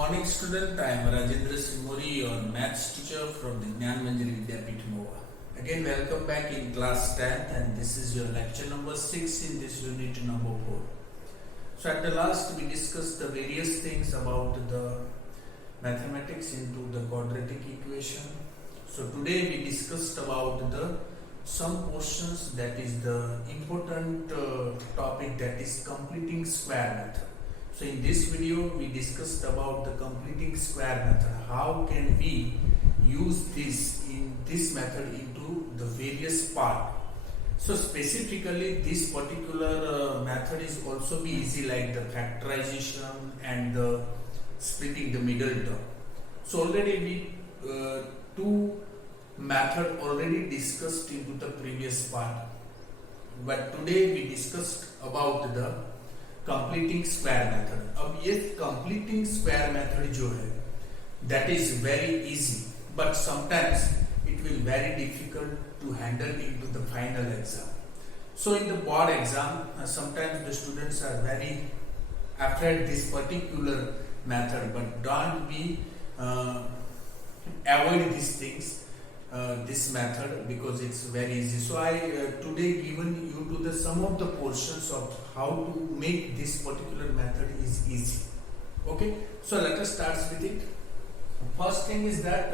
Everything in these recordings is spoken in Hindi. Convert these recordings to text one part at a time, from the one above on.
morning, student. I am Rajendra Simori, your maths teacher from the Gnan Manjari Vidyapith Mova. Again, welcome back in class 10th, and this is your lecture number 6 in this unit number 4. So, at the last, we discussed the various things about the mathematics into the quadratic equation. So, today we discussed about the some portions, that is the important topic, that is completing square method. So in this video we discussed about the completing square method. How can we use this method into the various part? So specifically this particular method is also be easy, like the factorization and the splitting the middle term. So already we two method already discussed into the previous part, but today we discussed about the completing square method. अब ये completing square method जो है, that is very easy, but sometimes it will very difficult to handle into the final exam. So in the board exam, sometimes the students are very afraid this particular method, but don't be avoid these things. This method, because it's very easy. So I today given you to the some of the portions of how to make this particular method is easy. Okay, so let us start with it. First thing is that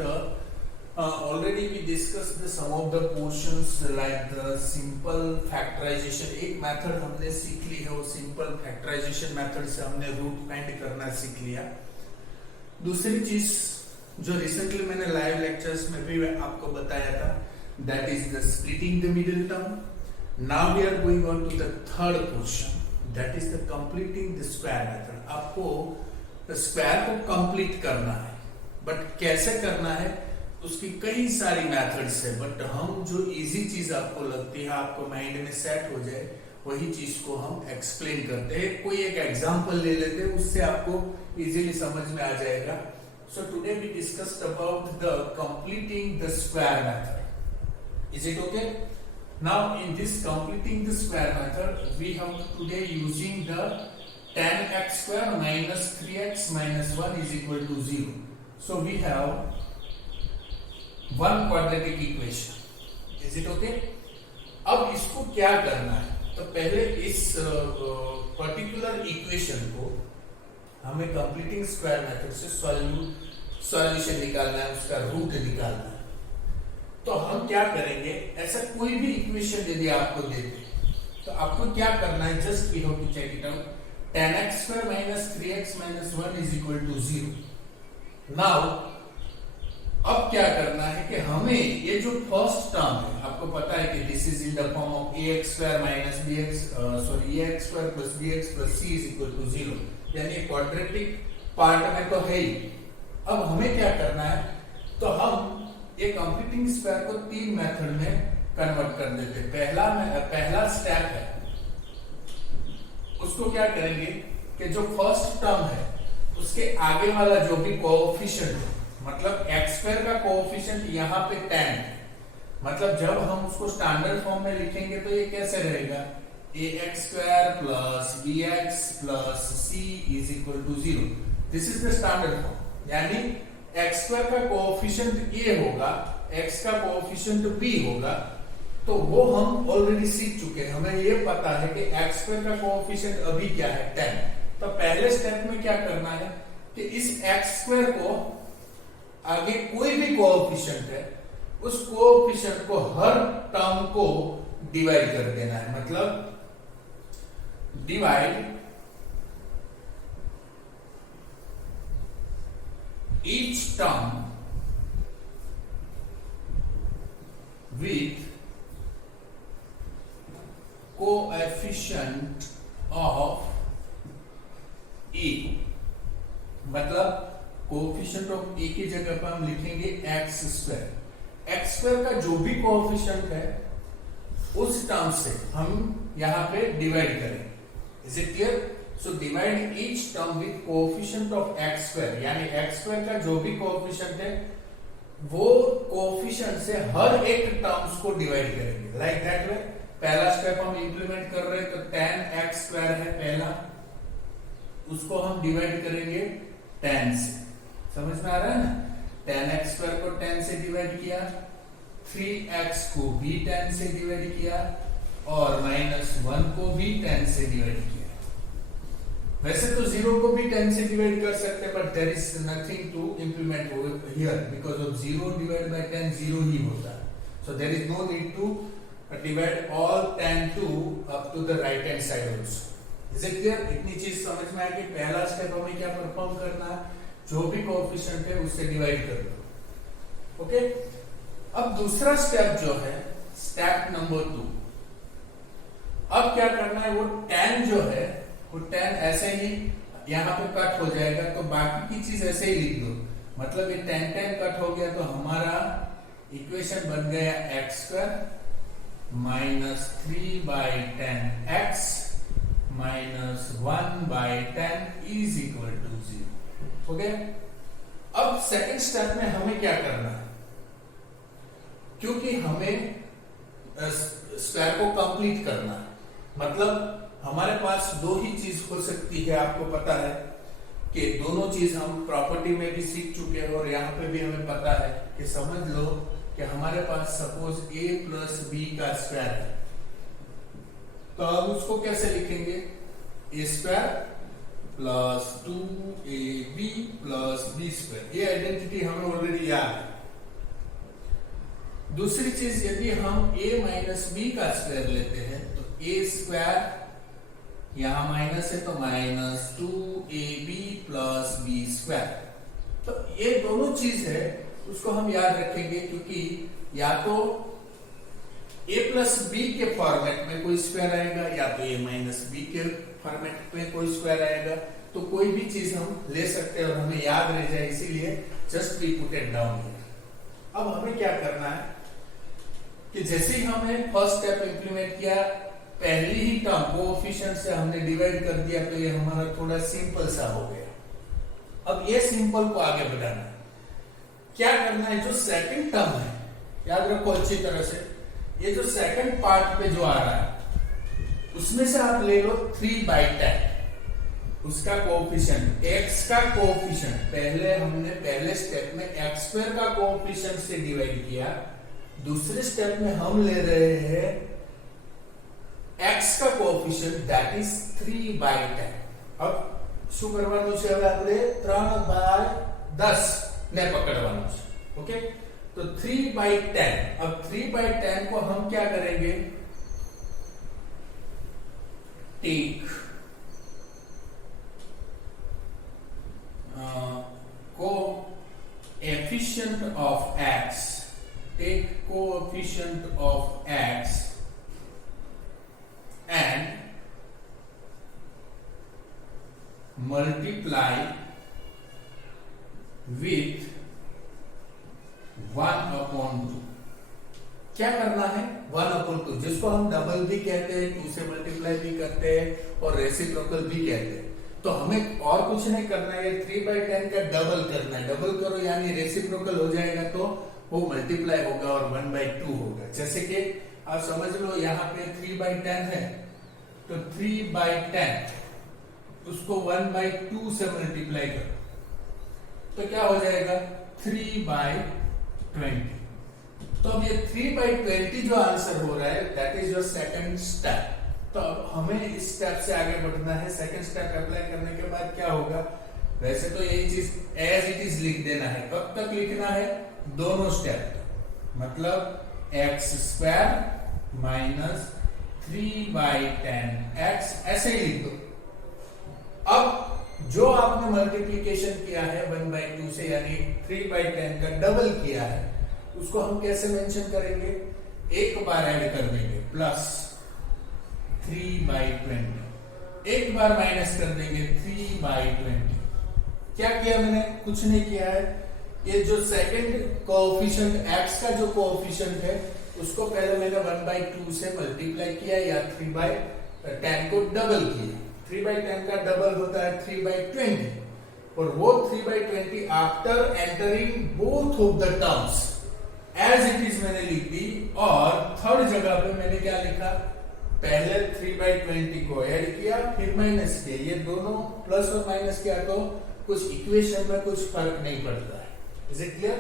already we discussed the some of the portions, like the simple factorization. एक method हमने सीख ली है, वो simple factorization method से हमने root find करना सीख लिया. दूसरी चीज जो रिसेंटली मैंने लाइव लेक्चर्स में भी आपको बताया था, that is the splitting the middle term. Now we are going on to the third portion, that is the completing the square method. आपको स्क्वायर को कंप्लीट करना है, बट कैसे करना है उसकी कई सारी मेथड्स है, बट हम जो इजी चीज आपको लगती है, आपको माइंड में सेट हो जाए, वही चीज को हम एक्सप्लेन करते हैं. कोई एक एग्जांपल ले लेते हैं, उससे आपको इजीली समझ में आ जाएगा. So today we discussed about the completing the square method. Is it okay? Now in this completing the square method, we have today using the tan x square minus 3x minus 1 is equal to 0. So we have one quadratic equation. Is it okay? अब इसको क्या करना है, तो पहले इस पर्टिकुलर इक्वेशन को हमें कंप्लीटिंग स्क्वायर मेथड से सॉल्यूशन निकालना है, उसका रूट निकालना है. तो हम क्या करेंगे, ऐसा कोई भी इक्वेशन यदि आपको देते तो आपको क्या करना है, just we have to check it out. tan x square minus 3x minus 1 is equal to 0. Now अब क्या करना है कि हमें ये जो फर्स्ट टर्म है, आपको पता है कि this is in the form of ax square minus bx ax square plus bx plus c is equal to 0, यानी क्वाड्रेटिक पार्ट में तो है ही. अब हमें क्या करना है, तो हम एक कंप्लीटिंग स्क्वायर को तीन मेथड में कन्वर्ट कर देते हैं. पहला स्टेप है, उसको क्या करेंगे कि जो फर्स्ट टर्म है उसके आगे वाला जो भी कोएफिशिएंट है, मतलब x स्क्वायर का कोएफिशिएंट यहाँ पे 10, मतलब जब हम उसको स्टैंडर्ड फॉर्म में लिखेंगे तो ये कैसे रहेगा, ax square plus bx plus c is equal to 0. This is the standard form. यानी x स्क्वायर का कोएफिशिएंट a होगा, x का कोएफिशिएंट b होगा, तो वो हम ऑलरेडी सीख चुके हैं. हमें ये पता है कि x स्क्वायर का कोएफिशिएंट अभी क्या है, 10. तो पहले स्टेप में क्या करना है कि इस x स्क्वायर को आगे कोई भी कोएफिशिएंट है, उस कोएफिशिएंट को हर टर्म को डिवाइड कर देना है. मतलब divide each term with coefficient of e. मतलब कोएफिशिएंट ऑफ e की जगह पर हम लिखेंगे x स्क्वायर. x स्क्वायर का जो भी कोएफिशिएंट है उस टर्म से हम यहाँ पे डिवाइड करेंगे. Is it clear? So divide each term with coefficient of x square, यानी x square का जो भी कोएफिशिएंट है वो कोएफिशिएंट से हर एक टर्म्स को डिवाइड करेंगे. लाइक दैट वे पहला स्टेप हम इंप्लीमेंट कर रहे हैं, तो tan x square है पहला, उसको हम डिवाइड करेंगे 10 से, समझ में आ रहा है ना। 10x² को 10 से डिवाइड किया, 3x को भी 10 से डिवाइड किया और -1 को भी 10 से डिवाइड किया। वैसे तो 0 को भी 10 से डिवाइड कर सकते हैं, but there is nothing to implement here because of 0 divide by 10 0 ही होता है। So there is no need to divide all 10 to up to the right hand side also. Is it clear? इतनी चीज समझ में आ गई। पहला स्टेप हमें क्या परफॉर्म करना है, जो भी कोएफिशिएंट है उससे डिवाइड कर दो। ओके, अब दूसरा स्टेप जो है स्टेप नंबर 2। अब क्या करना है, वो 10 जो है वो 10 ऐसे ही यहाँ पे कट हो जाएगा, तो बाकी की चीज ऐसे ही लिख दो। मतलब ये 10 कट हो गया, तो हमारा इक्वेशन बन गया x² minus 3/10x minus 1/10 is equal to 0। Okay, अब सेकंड स्टेप में हमें क्या करना है, क्योंकि हमें स्क्वायर को कंप्लीट करना है, मतलब हमारे पास दो ही चीज हो सकती है। आपको पता है कि दोनों चीज हम प्रॉपर्टी में भी सीख चुके हैं और यहाँ पे भी हमें पता है कि समझ लो कि हमारे पास सपोज a प्लस बी का स्क्वायर है, तो अब उसको कैसे लिखेंगे, a² plus 2ab plus b²। ये आइडेंटिटी हमें ऑलरेडी याद है। दूसरी चीज, यदि हम a माइनस बी का स्क्वायर लेते हैं तो a² यहां माइनस है तो -2ab प्लस b²। तो ये दोनों चीज है, उसको हम याद रखेंगे, क्योंकि या तो a प्लस बी के फॉर्मेट में कोई स्क्वायर आएगा या तो a माइनस बी के फॉर्मेट में कोई स्क्वायर आएगा। तो कोई भी चीज हम ले सकते हैं और हमें याद रह जाए, इसीलिए just we put it down here. अब हमें क्या करना है कि जैसे ही हमने फर्स्ट स्टेप इंप्लीमेंट किया, पहली ही टर्म कोएफिशिएंट से हमने डिवाइड कर दिया, तो ये हमारा थोड़ा सिंपल सा हो गया। अब ये सिंपल को आगे बढ़ाना है, क्या करना है, जो सेकंड टर्म है, याद रखो अच्छी तरह से, ये जो सेकंड पार्ट पे जो आ रहा है उसमें से आप ले लो 3/10, उसका कोएफिशिएंट, x का कोएफिशिएंट। पहले हमने पहले स्टेप में x² का कोएफिशिएंट से डिवाइड किया, दूसरे स्टेप में हम ले रहे हैं x का कोएफिशिएंट, दैट इज 3/10। अब શું કરવાનું છે, હવે આપણે 3/10 ને પકડવાનું છે। ઓકે, तो 3/10। अब 3/10 को हम क्या करेंगे, take coefficient of x, take coefficient of x and multiply with 1/2। क्या करना है, 1/2, जिसको हम डबल भी कहते हैं, 2 से मल्टीप्लाई भी करते हैं और रेसिप्रोकल भी कहते हैं। तो हमें और कुछ नहीं करना है, 3/10 का डबल करना है। डबल करो यानी रेसिप्रोकल हो जाएगा, तो वो मल्टीप्लाई होगा और 1/2 होगा। जैसे कि आप समझ लो यहाँ पे 3/10 है, तो 3/10 उसको 1/2 से मल्टीप्लाई करो, तो क्या हो जाएगा 3/20। तो अब ये 3/20 जो आंसर हो रहा है, that is your second step. तो अब हमें इस स्टेप से आगे बढ़ना है। सेकंड स्टेप अप्लाई करने के बाद क्या होगा, वैसे तो यही चीज एज इट इज लिख देना है। कब तक लिखना है, दोनों स्टेप, मतलब x² माइनस 3/10x ऐसे ही लिख दो। अब जो आपने मल्टीप्लीकेशन किया है 1/2 से, यानी 3/10 का डबल किया है, उसको हम कैसे मेंशन करेंगे, एक बार ऐड कर देंगे प्लस 3/20, एक बार माइनस कर देंगे 3/20। क्या किया मैंने, कुछ नहीं किया है। ये जो सेकंड कोएफिशिएंट x का जो कोएफिशिएंट है, उसको पहले मैंने 1/2 से मल्टीप्लाई किया या 3/10 को डबल किया। 3/10 का डबल होता है 3/20, और वो 3/20 after entering both of the terms as it is मैंने लिख दी। और थर्ड जगह पे मैंने क्या लिखा, पहले 3/20 को ऐड किया फिर माइनस किया, ये दोनों प्लस और माइनस किया तो कुछ इक्वेशन में कुछ फर्क नहीं पड़ता है। Is it clear?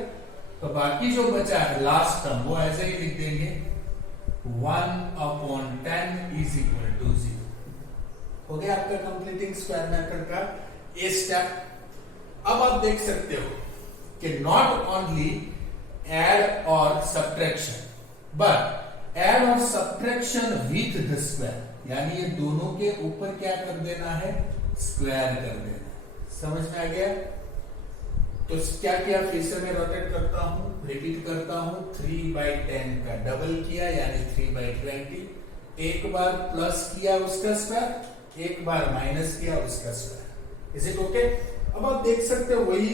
तो बाकी जो बचा है लास्ट टर्म वो ऐसे ही लिख देंगे 1/10 इज इक्वल टू 0। हो गया आपका कंप्लीटिंग स्क्वायर मेथड का ए स्टेप। अब आप देख सकते हो कि नॉट ओनली एड और सब्ट्रैक्शन बट एड और सब्ट्रैक्शन विथ द स्क्वायर, यानी ये दोनों के ऊपर क्या कर देना है, स्क्वायर कर देना। समझ में आ गया? तो क्या किया, फिर से मैं रोटेट करता हूं, रिपीट करता हूं, 3/10 का डबल किया यानी 3/20, एक बार प्लस किया उसका स्क्वायर, एक बार माइनस किया उसका स्क्वायर। Is it okay? अब आप देख सकते हो वही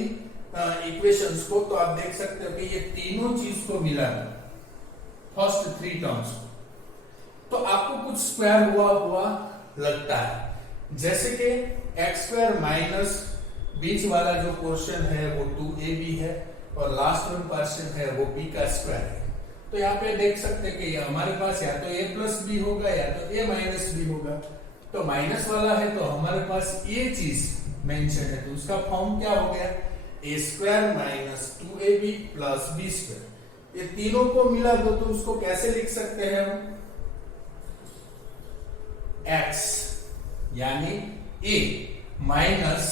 इक्वेशंस को, तो आप देख सकते हो कि ये तीनों चीज को मिला फर्स्ट 3 टर्म्स को, तो आपको कुछ स्क्वायर हुआ लगता है। जैसे कि एक्स स्क्वायर माइनस बीच वाला जो पोर्शन है वो 2ab है और लास्ट वन पोर्शन है वो b का स्क्वायर है। तो यहाँ पे देख सकते हैं कि ये हमारे पास या तो a प्लस बी होगा या तो a माइनस बी होगा। तो माइनस वाला है तो हमारे पास ये चीज मेंशन है, तो उसका फॉर्म क्या हो गया, a square minus 2ab plus b square. ये तीनों को मिला दो तो उसको कैसे लिख सकते हैं हम, x यानी a माइनस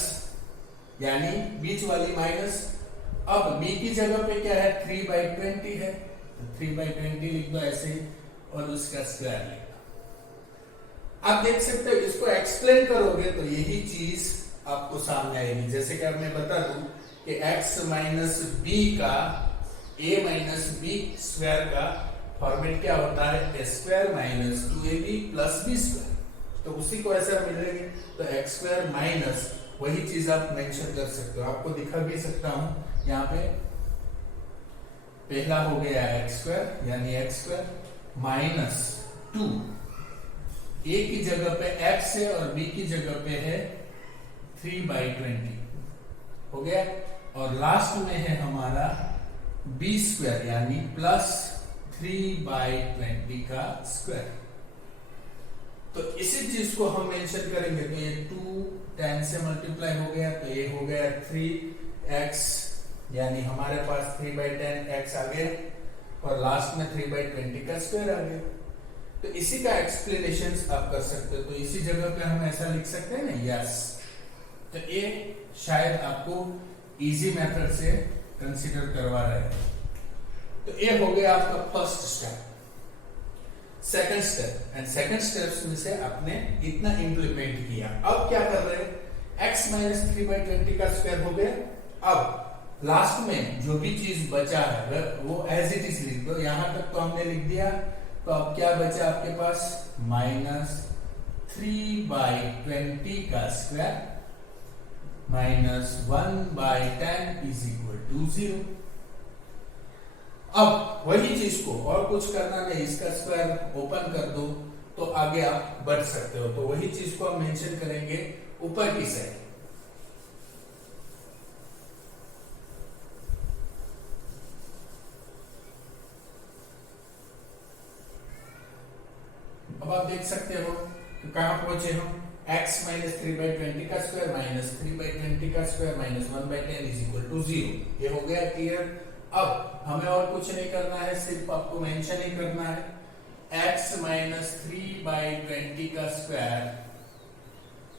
यानी बीच वाली माइनस, अब b की जगह पे क्या है 3/20 है, तो 3/20 लिख दो ऐसे ही और उसका स्क्वायर लिख दो। आप देख सकते हो इसको एक्सप्लेन करोगे तो यही चीज आपको सामने आएगी। जैसे कि मैं बता दूं कि x माइनस बी का a माइनस बी स्क्वायर का फॉर्मेट क्या होता है, a square minus 2ab plus b square. तो उसी को ऐसा मिलेंगे तो x स्क्वायर माइनस वही चीज आप मेंशन कर सकते हो। आपको दिखा भी सकता हूं यहाँ पे, पहला हो गया x स्क्वायर यानी x स्क्वायर माइनस 2, a की जगह पे x है और b की जगह पे है 3/20 हो गया, और लास्ट में है हमारा b स्क्वायर यानी प्लस 3/20 का स्क्वायर। तो इसी चीज को हम मेंशन करेंगे तो ये 2 10 से मल्टीप्लाई हो गया तो ये हो गया 3x यानी हमारे पास 3/10 x आ गया और लास्ट में 3/20 का स्क्वायर आ गया। तो इसी का एक्सप्लेनेशन आप कर सकते हो। तो इसी जगह पे हम ऐसा लिख सकते हैं ना, यस। तो ये शायद आपको इजी मेथड से कंसीडर करवा रहे हैं। तो ये हो गया आपका first step. Second step, and second steps में से आपने इतना इंप्लीमेंट किया। अब क्या कर रहे हैं, x माइनस 3/20 का स्क्वायर हो गया। अब लास्ट में जो भी चीज बचा है वो एज इट इज लिख दो। यहां तक तो हमने लिख दिया, तो अब क्या बचा आपके पास, माइनस 3/20 का square minus 1/10 is equal to 0। अब वही चीज को और कुछ करना नहीं, इसका स्क्वायर ओपन कर दो तो आगे आप बढ़ सकते हो। तो वही चीज को हम मेंशन करेंगे ऊपर की साइड। अब आप देख सकते हो कि कहां पहुंचे हम, x माइनस 3/20 का स्क्वायर माइनस 3/20 का square minus 1/10 is equal to 0। ये हो गया क्लियर। अब हमें और कुछ नहीं करना है, सिर्फ आपको मेंशन ही करना है x माइनस 3/20 का स्क्वायर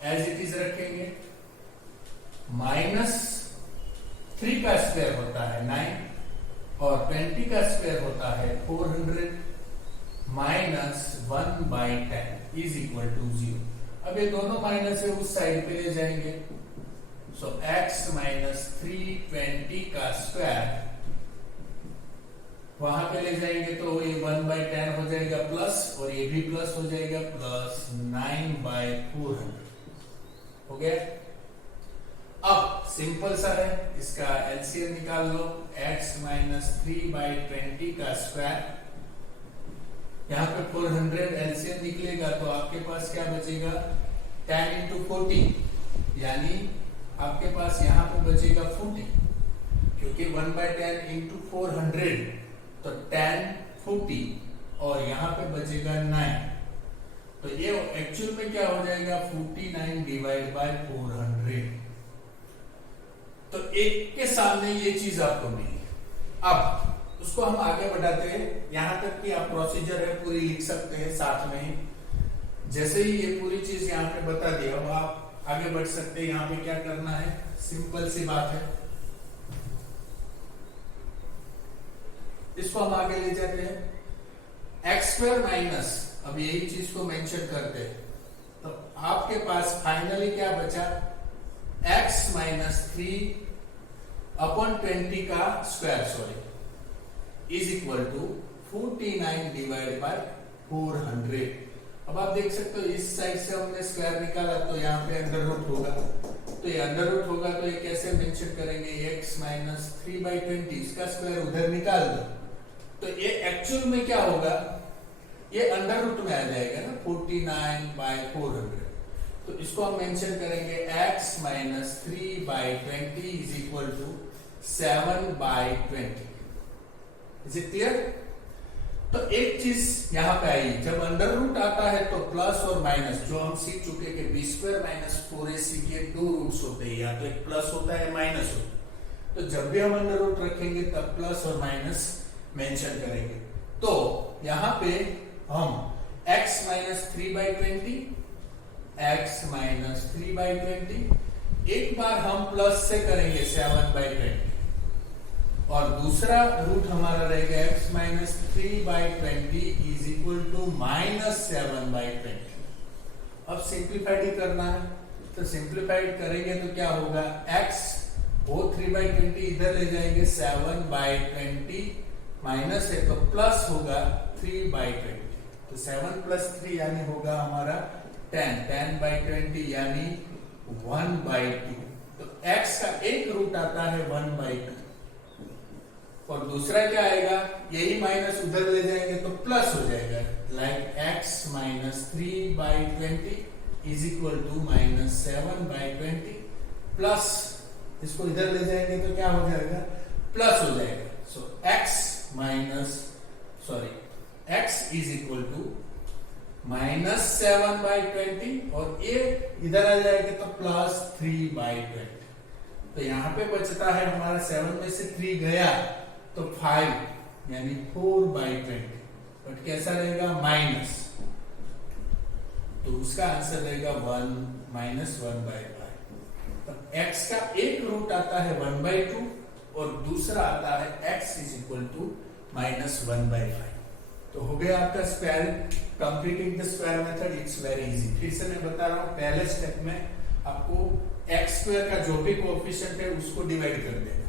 एज इट इज रखेंगे, माइनस 3 का स्क्वायर होता है 9 और 20 का स्क्वायर होता है 400 माइनस 1/10 इज इक्वल टू 0। अब ये दोनों माइनस है उस साइड पे ले जाएंगे, सो x माइनस 320 का स्क्वायर वहां पे ले जाएंगे तो ये 1/10 हो जाएगा प्लस, और ये भी प्लस हो जाएगा, प्लस 9/400 हो गया। अब सिंपल सा है, इसका एलसीएम निकाल लो। x माइनस 3/20 का स्क्वायर, यहाँ पे 400 एलसीएम निकलेगा तो आपके पास क्या बचेगा, 10 into 40 यानी आपके पास यहाँ पे बचेगा 40, क्योंकि 1/10 into 400 तो 10 40 और यहाँ पे बचेगा 9, तो ये एक्चुअल में क्या हो जाएगा 49 डिवाइड बाय 400। तो एक के सामने ये चीज आपको मिली। अब उसको हम आगे बढ़ाते हैं, यहां तक कि आप प्रोसीजर है पूरी लिख सकते हैं साथ में ही। जैसे ही ये पूरी चीज यहाँ पे बता दिया, वो आप आगे बढ़ सकते हैं। यहाँ पे क्या करना है, सिंपल सी बात है, इसको हम आगे ले जाते हैं। एक्स स्क्वायर माइनस, अब यही चीज को मेंशन करते हैं, तो आपके पास फाइनली क्या बचा, x माइनस 3/20 का square is equal to 49 divide by 400। अब आप देख सकते हो इस साइड से हमने स्क्वायर निकाला, तो यहाँ पे अंडर रूट होगा, तो ये अंडर रूट होगा, तो ये कैसे मेंशन करेंगे, x माइनस 3/20, इसका स्क्वायर उधर निकाल दो, तो ये एक्चुअल में क्या होगा, ये अंडर रूट में आ जाएगा ना, 49/400। तो इसको हम मेंशन करेंगे x minus 3/20 is equal to 7/20। Is it clear? तो एक चीज यहां पे आई, जब अंडर रूट आता है तो प्लस और माइनस, जो हम सीख चुके कि बी स्क्वायर माइनस 4ac के दो रूट्स होते हैं, या तो एक प्लस होता है माइनस होता है। तो जब भी हम अंडर रूट रखेंगे तब प्लस और माइनस मेंशन करेंगे। तो यहां पे हम x माइनस 3/20, x माइनस 3/20, एक बार हम प्लस से करेंगे 7/20, और दूसरा रूट हमारा रहेगा x minus 3/20 is equal to minus 7/20। अब सिंप्लीफाइड ही करना है, तो सिंप्लीफाइड करेंगे तो क्या होगा, x वो 3/20 इधर ले जाएंगे, 7/20 माइनस है तो प्लस होगा 3/20, तो 7 प्लस 3 यानी होगा हमारा 10/20 यानी 1/2। तो x का एक रूट आता है 1/2, और दूसरा क्या आएगा, यही माइनस उधर ले जाएंगे तो प्लस हो जाएगा, like x minus 3/20 is equal to minus 7/20, plus इसको इधर ले जाएंगे तो क्या हो जाएगा, प्लस हो जाएगा। So x is equal to minus 7/20, और ये इधर आ जाएगा तो प्लस 3/20। तो यहाँ पे बचता है हमारा 7 में से 3 गया तो 5 यानी 4/20, बट कैसा रहेगा, माइनस, तो उसका आंसर रहेगा 1 माइनस 1/5। तो x का एक रूट आता है 1/2 और दूसरा आता है x is equal to minus 1/5। तो हो गया आपका square, completing the square method, it's very easy. फिर से मैं बता रहा हूं, पहले स्टेप में आपको x स्क्वायर का जो भी कोएफिशिएंट है उसको डिवाइड कर देना।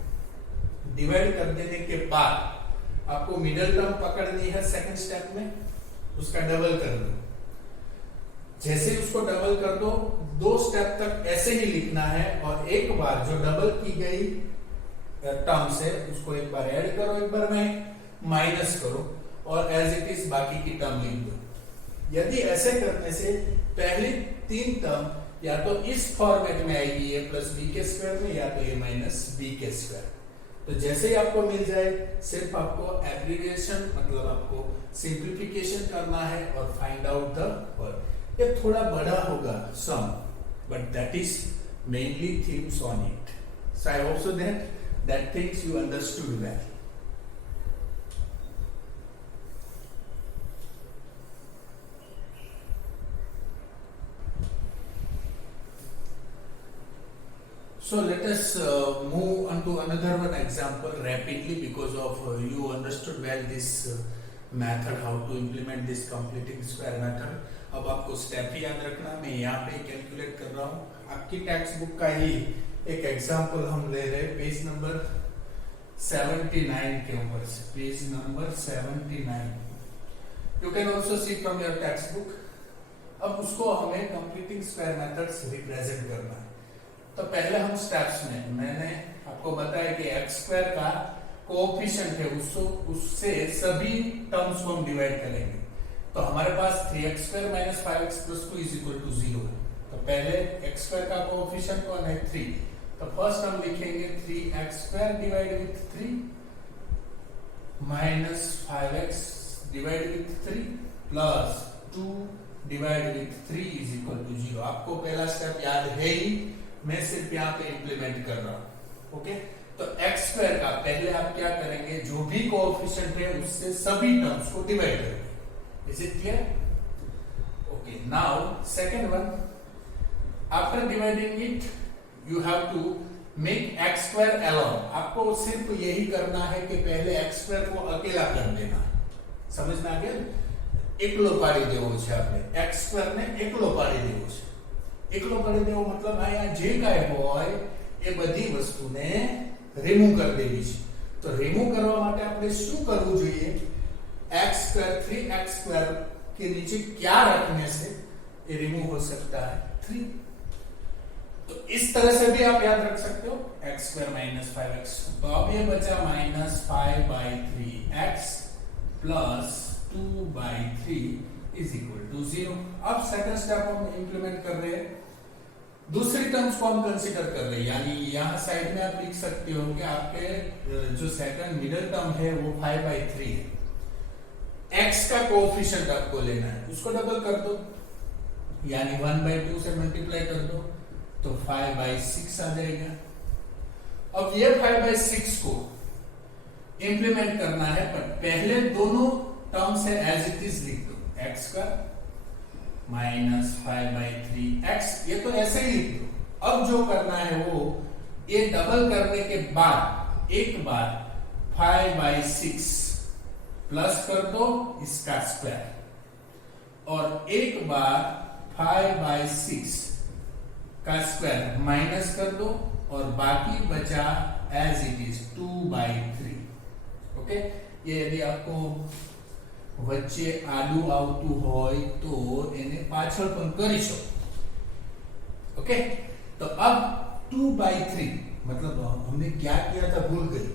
डिवाइड कर देने के बाद आपको मिडिल टर्म पकड़नी है, सेकंड स्टेप में उसका डबल कर दो। जैसे ही उसको डबल कर दो, 2 स्टेप तक ऐसे ही लिखना है, और एक बार जो डबल की गई टर्म से उसको एक बार ऐड करो, एक बार में माइनस करो, और एज इट इज बाकी की टर्म लिख दो। यदि ऐसे करने से पहली 3 टर्म या तो इस फॉर्मेट में आएगी, a प्लस बी के स्क्वायर में, या तो a माइनस बी के स्क्वायर। तो जैसे ही आपको मिल जाए, सिर्फ आपको एब्रिविएशन मतलब आपको सिंप्लीफिकेशन करना है और फाइंड आउट द वर्क। ये थोड़ा बड़ा होगा some, but that is mainly things on it. So I hope so that things you understood well. So let us move on to another one example rapidly, because of you understood well this method, how to implement this completing square method. अब आपको स्टेप ही याद रखना, मैं यहाँ पे कैलकुलेट कर रहा हूँ। आपकी टेक्स्ट बुक का ही एक एग्जाम्पल हम ले रहे हैं, पेज नंबर 79 के ऊपर से, page number 79। You can also see from your text book. अब उसको हमें कंप्लीटिंग स्क्वायर मेथड से रिप्रेजेंट करना है। तो पहले हम स्टेप्स में, मैंने आपको बताया कि x स्क्वायर का कोएफिशिएंट है, उससे सभी टर्म्स को हम डिवाइड करेंगे। तो हमारे पास 3x square minus 5x plus 2 is equal to 0 है। तो पहले x स्क्वायर का कोएफिशिएंट कौन है, 3। तो फर्स्ट हम लिखेंगे 3x square divide with 3 minus 5x divide with 3 plus 2 divide with 3 is equal to 0। आपको पहला स्टेप याद है ही, मैं सिर्फ यहाँ पे इंप्लीमेंट कर रहा हूं। ओके, तो एक्स स्क्वायर का पहले आप क्या करेंगे, जो भी कोएफिशिएंट है उससे सभी टर्म्स को डिवाइड करेंगे। Is it clear? Okay, now second one, after dividing it you have to make x square alone. आपको सिर्फ यही करना है कि पहले एक्स स्क्वायर को अकेला कर देना है। समझ में आ गया? एकलो पाड़ी देवो छे आपने, एक्स स्क्वायर ने एकलो पाड़ी देवो छे। एकलो पाड़ी देवो मतलब आया जे काय होय ए बधी वस्तुने रिमूव कर देवी छे। तो रिमूव करवा माटे आपने शुं करवू जोईए, एक्स स्क्वायर 3x स्क्वायर के नीचे क्या रखने से ये रिमूव हो सकता है, 3। तो इस तरह से भी आप याद रख सकते हो, एक्स स्क्वायर माइनस 5x। तो अब ये बचा minus 5/3x plus 2/3 is equal to 0। अब सेकंड स्टेप हम इंप्लीमेंट कर रहे हैं, दूसरी टर्म्स को हम कंसीडर कर रहे हैं, यानी यहां साइड में आप लिख सकते हो कि आपके जो सेकंड मिडिल टर्म है वो 5/3 है। x का कोएफिशिएंट आपको लेना है, उसको डबल कर दो, यानी 1/2 से मल्टीप्लाई कर दो तो 5/6 आ जाएगा। अब ये 5/6 को इंप्लीमेंट करना है, पर पहले दोनों टर्म से एज इट इज लिख दो, x का माइनस 5/3x, ये तो ऐसे ही लिख दो। अब जो करना है वो ये डबल करने के बाद एक बार 5/6 प्लस कर दो इसका स्क्वायर, और एक बार 5/6 का स्क्वायर माइनस कर दो, और बाकी बचा एज इट इज 2/3। ओके, ये यदि आपको वच्चे आडू आवतुं होय तो एने पाछळ पण करी शको। ओके, तो अब 2/3 मतलब हमने क्या किया था, भूल गए।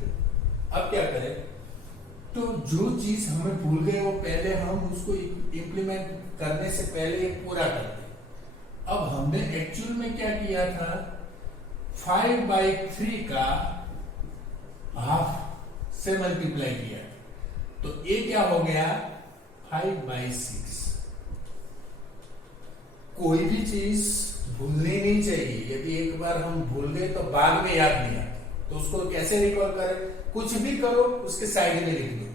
अब क्या करें, तो जो चीज हमें भूल गए वो पहले हम उसको इंप्लीमेंट करने से पहले पूरा कर दें। अब हमने एक्चुअल में क्या किया था, 5/3 का हाफ से मल्टीप्लाई किया, तो ये क्या हो गया 5/6। कोई भी चीज भूलनी नहीं चाहिए, यदि एक बार हम भूल गए तो बाद में याद नहीं आता, तो उसको कैसे रिकॉल करें, कुछ भी करो उसके साइड में लिख दो,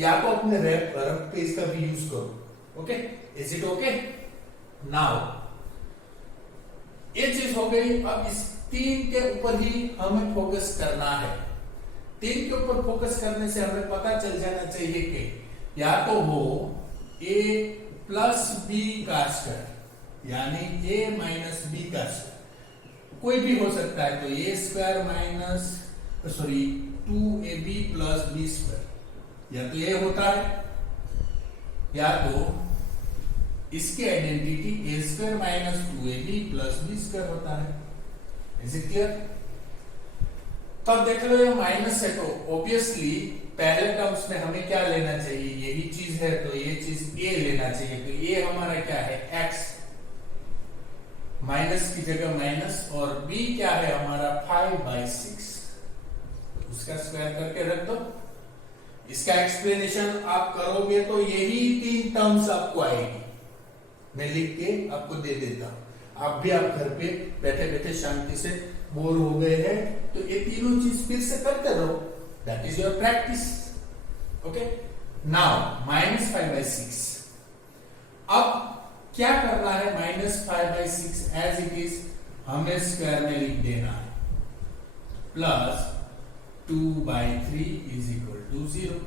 या तो अपने रफ पेज का भी यूज करो। Okay, is it okay? Now ये चीज हो गई। अब इस 3 के ऊपर ही हमें फोकस करना है। 3 के ऊपर फोकस करने से हमें पता चल जाना चाहिए कि या तो वो a प्लस b का स्क्वायर, यानी a माइनस b का स्क्वायर, कोई भी हो सकता है। तो a square minus 2ab plus b square, या तो ये होता है, या तो इसकी identity a square minus 2ab plus b square होता है। Is it clear? तब देख लो ये माइनस है, तो ऑब्वियसली पहले टर्म्स में हमें क्या लेना चाहिए, यही चीज है तो ये चीज a लेना चाहिए। तो ये हमारा क्या है, x, माइनस की जगह माइनस, और b क्या है हमारा 5/6, उसका स्क्वायर करके रख दो। इसका एक्सप्लेनेशन आप करोगे तो यही 3 टर्म्स आपको आएगी, मैं लिख के आपको दे देता हूं। आप भी आप घर पे बैठे बैठे शांति से बोर हो गए हैं तो ये तीनों चीज फिर से करते रहो, that is your practice. Okay, now minus 5/6। अब क्या करना है, माइनस 5/6 एज इट इज हमें स्क्वायर में लिख देना है, प्लस 2/3 इज इक्वल टू 0।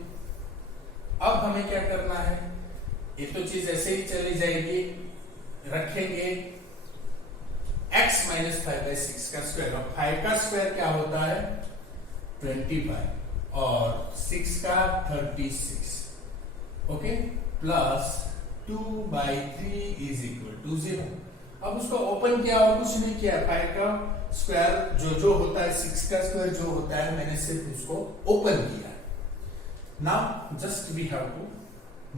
अब हमें क्या करना है, ये तो चीज ऐसे ही चली जाएगी, रखेंगे x माइनस 5/6 का स्क्वायर, और 5 का स्क्वायर क्या होता है 25, और 6 का 36। Okay, plus 2/3 is equal to 0। अब उसको ओपन किया और कुछ नहीं किया, 5 का स्क्वायर जो होता है, 6 का स्क्वायर जो होता है, मैंने सिर्फ उसको ओपन किया। Now just we have to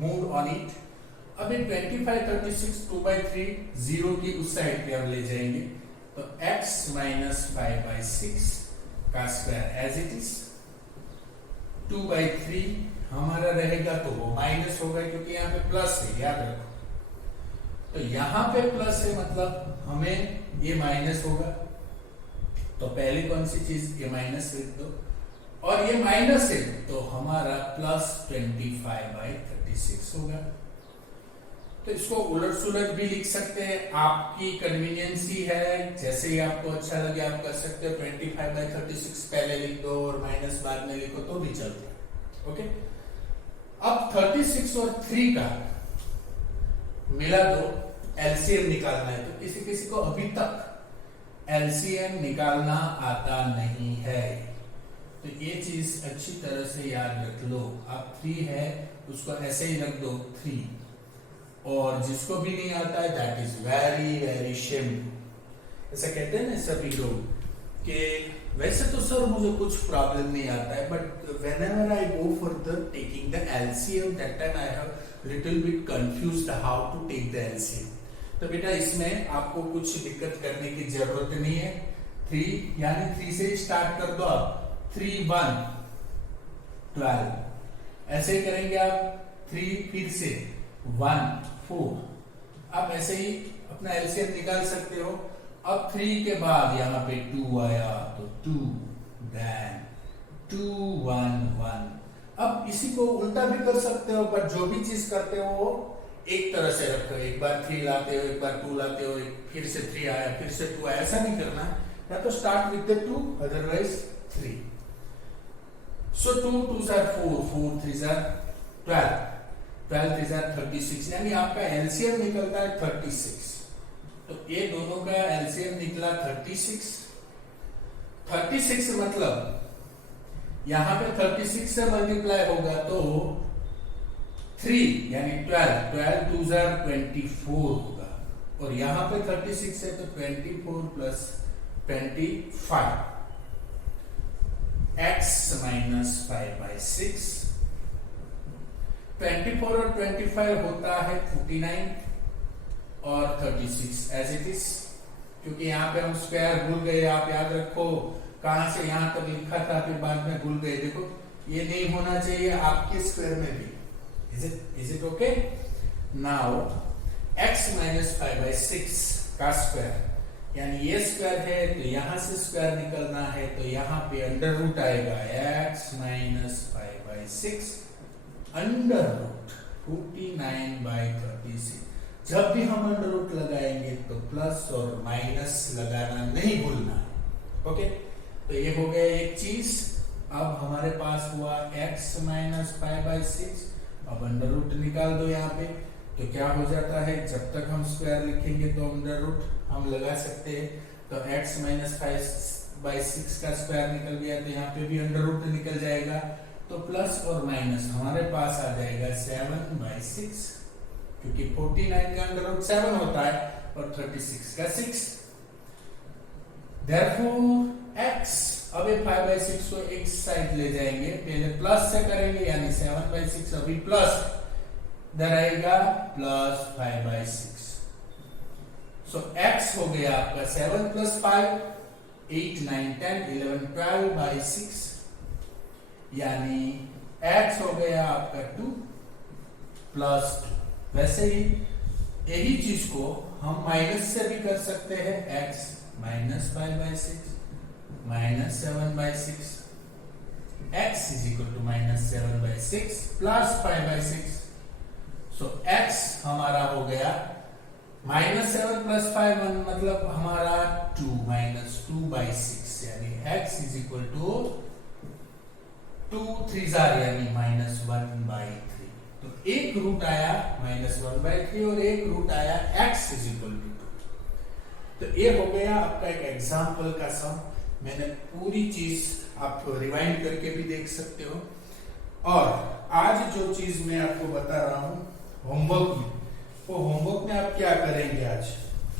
move on it. अभी 25, 36, 2/3 0 की उस साइड पे हम ले जाएंगे, तो x माइनस 5/6 का स्क्वायर एज इट इज, 2/3 हमारा रहेगा तो वो माइनस होगा क्योंकि यहाँ पे प्लस है, याद रखो। तो यहाँ पे प्लस है मतलब हमें ये माइनस होगा, तो पहली कौन सी चीज, ये माइनस लिख दो, और ये माइनस है तो हमारा प्लस 25/36 होगा। तो इसको उलट सुलट भी लिख सकते हैं, आपकी कन्वीनियंस ही है, जैसे ही आपको अच्छा लगे आप कर सकते हो। 25/36 पहले लिख दो और माइनस बाद में लिखो तो भी चलता है। ओके, अब 36 और 3 का मिला दो, एलसीएम निकालना है। तो किसी किसी को अभी तक एलसीएम निकालना आता नहीं है, तो ये चीज अच्छी तरह से याद रख लो। अब 3 है उसको ऐसे ही रख दो 3, और जिसको भी नहीं आता है that is very very shameful. ऐसा कहते हैं ना सभी लोग कि वैसे तो सर मुझे कुछ प्रॉब्लम नहीं आता है, but whenever I go for the taking the LCM that time I have little bit confused how to take the LCM. तो बेटा इसमें आपको कुछ दिक्कत करने की जरूरत नहीं है। 3 यानी 3 से ही स्टार्ट कर दो आप। 3 1 12, ऐसे ही करेंगे आप। 3 फिर से 1 4, आप ऐसे ही अपना एलसीएम निकाल सकते हो। अब 3 के बाद यहाँ पे 2 आया तो 2, देन 2 1 1। अब इसी को उल्टा भी कर सकते हो, पर जो भी चीज करते हो वो एक तरह से रखो। एक बार 3 लाते हो, एक बार 2 लाते हो, फिर से 3 आया, फिर से 2 आया, ऐसा नहीं करना। या तो start with the 2, otherwise 3। So 2 2s are 4, 4 3s are 12, 12 3s are 36, यानी आपका एलसीएम निकलता है 36। तो ये दोनों का एलसीएम निकला 36। 36 मतलब यहां पे 36 से मल्टीप्लाई होगा तो 3 यानी 12, 12 2s are 24 होगा, और यहां पे 36 है तो 24 प्लस 25, x माइनस 5/6। 24 और 25 होता है 49 और 36 एज इट इज, क्योंकि यहाँ पे हम स्क्वायर भूल गए। आप याद रखो कहां से यहां तक लिखा था फिर बाद में भूल गए। देखो ये नहीं होना चाहिए आपके स्क्वायर में भी। Is it okay? Now x minus 5/6 का स्क्वायर, यानी ये स्क्वायर है तो यहां से स्क्वायर निकलना है, तो यहां पे अंडर रूट आएगा x माइनस 5/6 अंडर रूट 49/36। जब भी हम अंडर रूट लगाएंगे तो प्लस और माइनस लगाना नहीं भूलना। ओके, तो ये हो गया एक चीज। अब हमारे पास हुआ x माइनस 5/6। अब अंडर रूट निकाल दो यहाँ पे, तो क्या हो जाता है, जब तक हम स्क्वायर लिखेंगे तो अंडर रूट हम लगा सकते हैं। तो x माइनस 5/6 का स्क्वायर निकल गया, तो यहाँ पे भी अंडर रूट निकल जाएगा। तो प्लस और माइनस हमारे पास आ जाएगा 7/6, क्योंकि 49 का अंडर रूट 7 होता है और 36 का 6। Therefore x, अब ये 5/6 को एक साइड ले जाएंगे, पहले प्लस से करेंगे, यानी 7/6 अभी प्लस रहेगा प्लस 5/6। सो x हो गया आपका 7 प्लस 5, 8 9 10 11 12/6, यानी x हो गया आपका 2 प्लस 2। वैसे ही यही चीज को हम माइनस से भी कर सकते हैं। x minus 5/6 minus 7/6, x is equal to minus 7/6 plus 5/6। So x हमारा हो गया माइनस 7 प्लस 5 मतलब हमारा 2 माइनस 2/6, यानी x is equal to 2 3s are यानी माइनस 1/3। तो एक रूट आया माइनस 1/3 और एक रूट आया x इज इक्वल टू 2। तो ये हो गया आपका एक एग्जाम्पल का सम। मैंने पूरी चीज आप रिवाइंड करके भी देख सकते हो। और आज जो चीज मैं आपको बता रहा हूं होमवर्क में, वो होमवर्क में आप क्या करेंगे आज?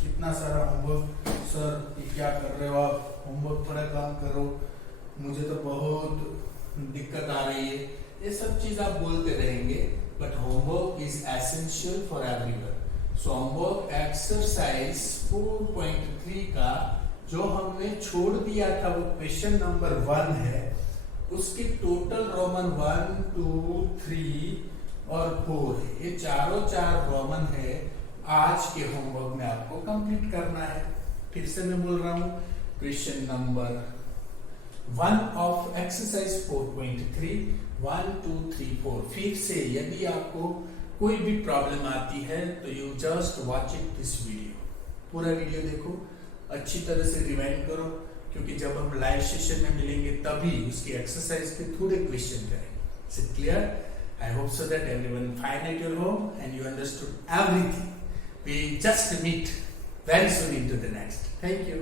कितना सारा होमवर्क, सर ये क्या कर रहे हो आप, होमवर्क थोड़ा काम करो, मुझे तो बहुत दिक्कत आ रही है, ये सब चीज आप बोलते रहेंगे। But homework is essential for everyone. So homework exercise 4.3 का जो हमने छोड़ दिया था वो क्वेश्चन नंबर 1 है, उसके टोटल रोमन 1 2 3 और 4 है। ये चारों चार रोमन है। आज के होमवर्क में आपको कंप्लीट करना है। फिर से मैं बोल रहा हूँ, क्वेश्चन नंबर 1 ऑफ एक्सरसाइज 4.3 1 2 3 4। फिर से यदि आपको कोई भी प्रॉब्लम आती है तो you just watch it this video, पूरा वीडियो देखो, अच्छी तरह से रिवाइंड करो, क्योंकि जब हम लाइव सेशन में मिलेंगे तभी उसकी एक्सरसाइज के थोड़े क्वेश्चन करेंगे। Is it clear? I hope so that everyone fine at your home and you understood everything. We just meet very soon into the next. Thank you.